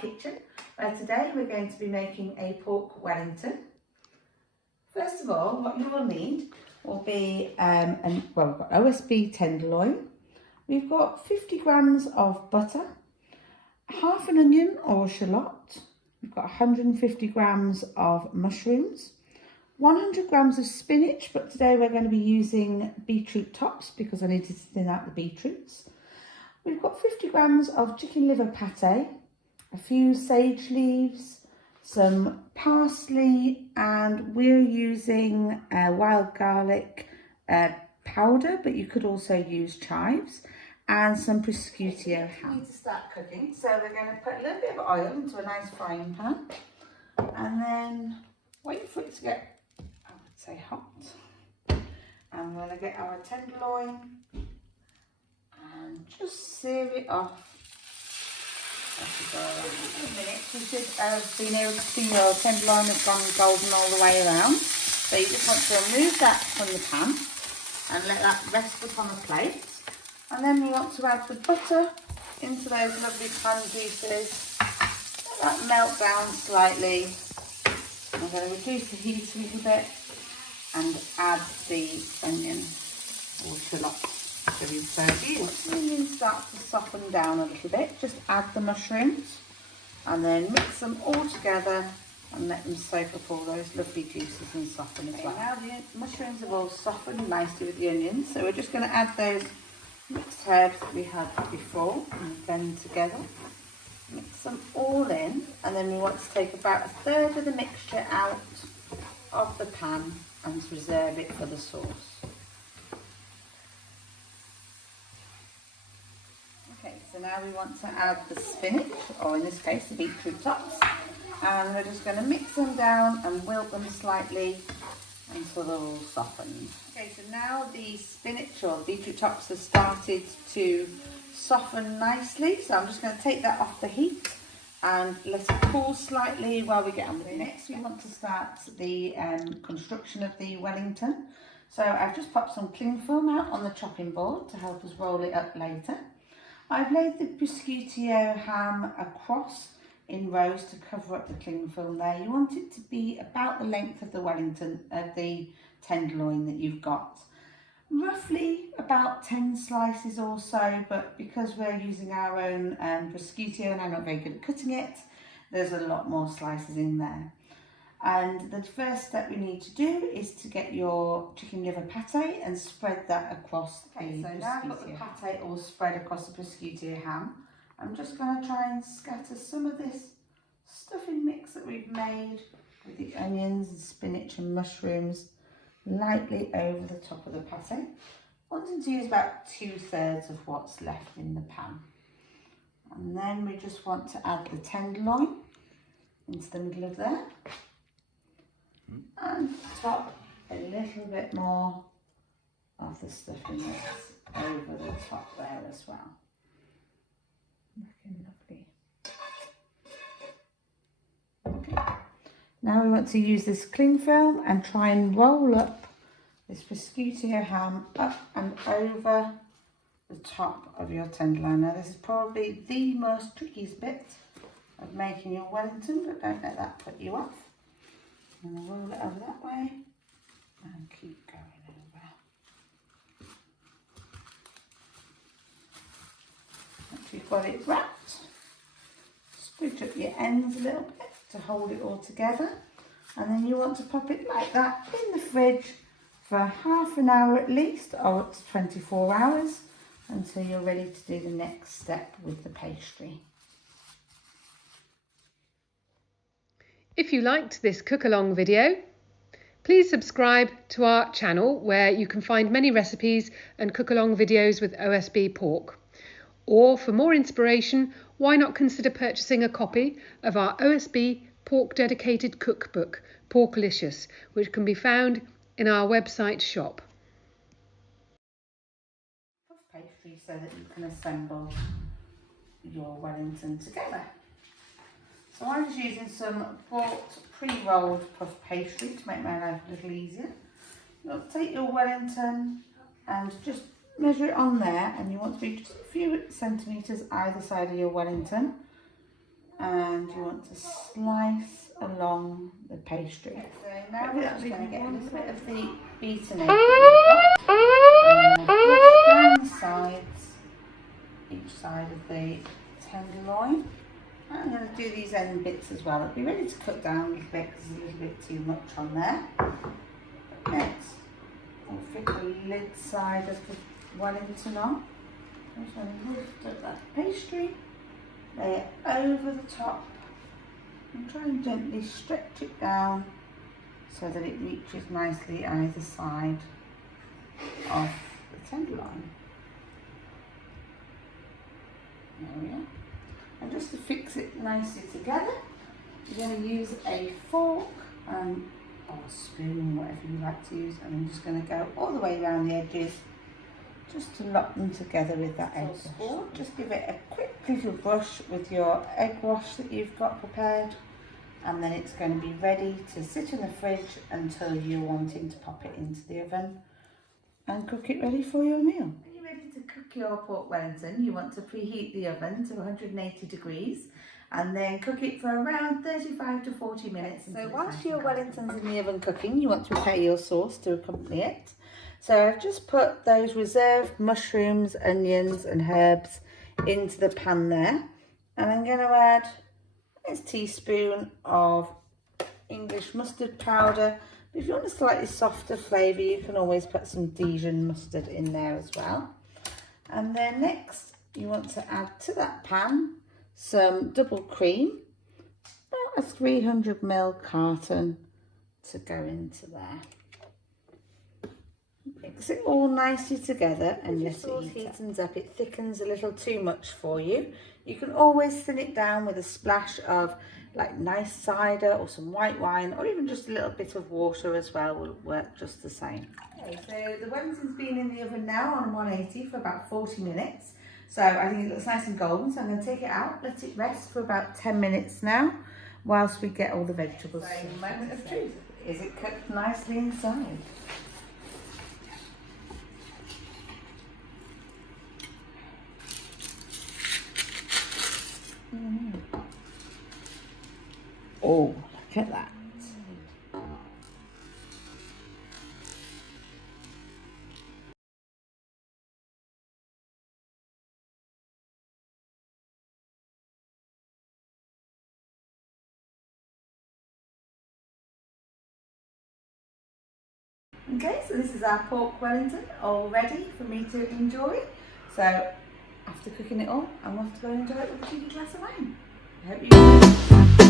kitchen, where today we're going to be making a pork Wellington. First of all, what you will need will be, we've got OSB tenderloin. We've got 50 grams of butter, half an onion or shallot. We've got 150 grams of mushrooms, 100 grams of spinach, but today we're going to be using beetroot tops because I need to thin out the beetroots. We've got 50 grams of chicken liver pate, a few sage leaves, some parsley, and we're using wild garlic powder, but you could also use chives, and some prosciutto ham. We need to start cooking, so we're going to put a little bit of oil into a nice frying pan, and then wait for it to get, I would say, hot. And we're going to get our tenderloin and just sear it off as we go around. In a minute, you should have been able to see your tenderloin has gone golden all the way around. So you just want to remove that from the pan and let that rest upon a plate. And then we want to add the butter into those lovely pan pieces. Let that melt down slightly. I'm going to reduce the heat a little bit and add the onion or shallot. So once the onions start to soften down a little bit, just add the mushrooms and then mix them all together and let them soak up all those lovely juices and soften as well. Now the mushrooms have all softened nicely with the onions, so we're just going to add those mixed herbs that we had before and blend together. Mix them all in, and then we want to take about a third of the mixture out of the pan and reserve it for the sauce. Okay, so now we want to add the spinach, or in this case the beetroot tops, and we're just going to mix them down and wilt them slightly until they're all softened. Okay, so now the spinach or beetroot tops have started to soften nicely, so I'm just going to take that off the heat and let it cool slightly while we get on with it. Next we want to start the construction of the Wellington. So I've just popped some cling film out on the chopping board to help us roll it up later. I've laid the prosciutto ham across in rows to cover up the cling film there. You want it to be about the length of the Wellington, of the tenderloin that you've got. Roughly about 10 slices or so, but because we're using our own prosciutto and I'm not very good at cutting it, there's a lot more slices in there. And the first step we need to do is to get your chicken liver pate and spread that across the prosciutto. So now I've got the pate all spread across the prosciutto ham, I'm just going to try and scatter some of this stuffing mix that we've made with the onions and spinach and mushrooms lightly over the top of the pate. Wanting to use about 2/3 of what's left in the pan. And then we just want to add the tenderloin into the middle of there. And top a little bit more of the stuffing mix over the top there as well. Looking lovely. Okay. Now we want to use this cling film and try and roll up this prosciutto ham up and over the top of your tenderloin. Now this is probably the most trickiest bit of making your Wellington, but don't let that put you off. I'm going to roll it over that way and keep going over. Once you've got it wrapped, split up your ends a little bit to hold it all together, and then you want to pop it like that in the fridge for half an hour at least, or up to 24 hours, until you're ready to do the next step with the pastry. If you liked this cook along video, please subscribe to our channel where you can find many recipes and cook along videos with OSB pork. Or for more inspiration, why not consider purchasing a copy of our OSB pork dedicated cookbook, Porkalicious, which can be found in our website shop. Puff pastry so that you can assemble your Wellington together. So I'm just using some bought pre-rolled puff pastry to make my life a little easier. You'll take your Wellington and just measure it on there, and you want to be just a few centimetres either side of your Wellington. and you want to slice along the pastry. Okay, so now we're actually going to get a little bit of the beaten egg that we've got, and brush down the sides, each side of the tenderloin. I'm going to do these end bits as well. I'll be ready to cut down a little bit because there's a little bit too much on there. But next, I'll fit the lid side of the Wellington on. I'm just going to lift up that pastry, lay it over the top, and try and gently stretch it down so that it reaches nicely either side of the tenderloin. There we are. And just to fix it nicely together, you're going to use a fork or a spoon, whatever you like to use, and I'm just going to go all the way around the edges just to lock them together with that egg wash. Just give it a quick little brush with your egg wash that you've got prepared, and then it's going to be ready to sit in the fridge until you're wanting to pop it into the oven and cook it ready for your meal. To cook your pork Wellington, you want to preheat the oven to 180 degrees and then cook it for around 35 to 40 minutes. So whilst your Wellington's in the oven cooking, you want to prepare your sauce to accompany it. So I've just put those reserved mushrooms, onions and herbs into the pan there, and I'm going to add a teaspoon of English mustard powder. If you want a slightly softer flavour, you can always put some Dijon mustard in there as well. And then next, you want to add to that pan some double cream, about a 300ml carton to go into there. Mix it all nicely together and let it heat up. It thickens a little too much for you. You can always thin it down with a splash of like nice cider or some white wine, or even just a little bit of water as well will work just the same. Okay, so the Wellington's been in the oven now on 180 for about 40 minutes. So I think it looks nice and golden, so I'm going to take it out, let it rest for about 10 minutes now, whilst we get all the vegetables. So the moment of truth, is it cooked nicely inside? Oh, look at that. Okay, so this is our pork Wellington all ready for me to enjoy. So after cooking it all, I'm off to go and enjoy it with a cheeky glass of wine. I hope you enjoy it.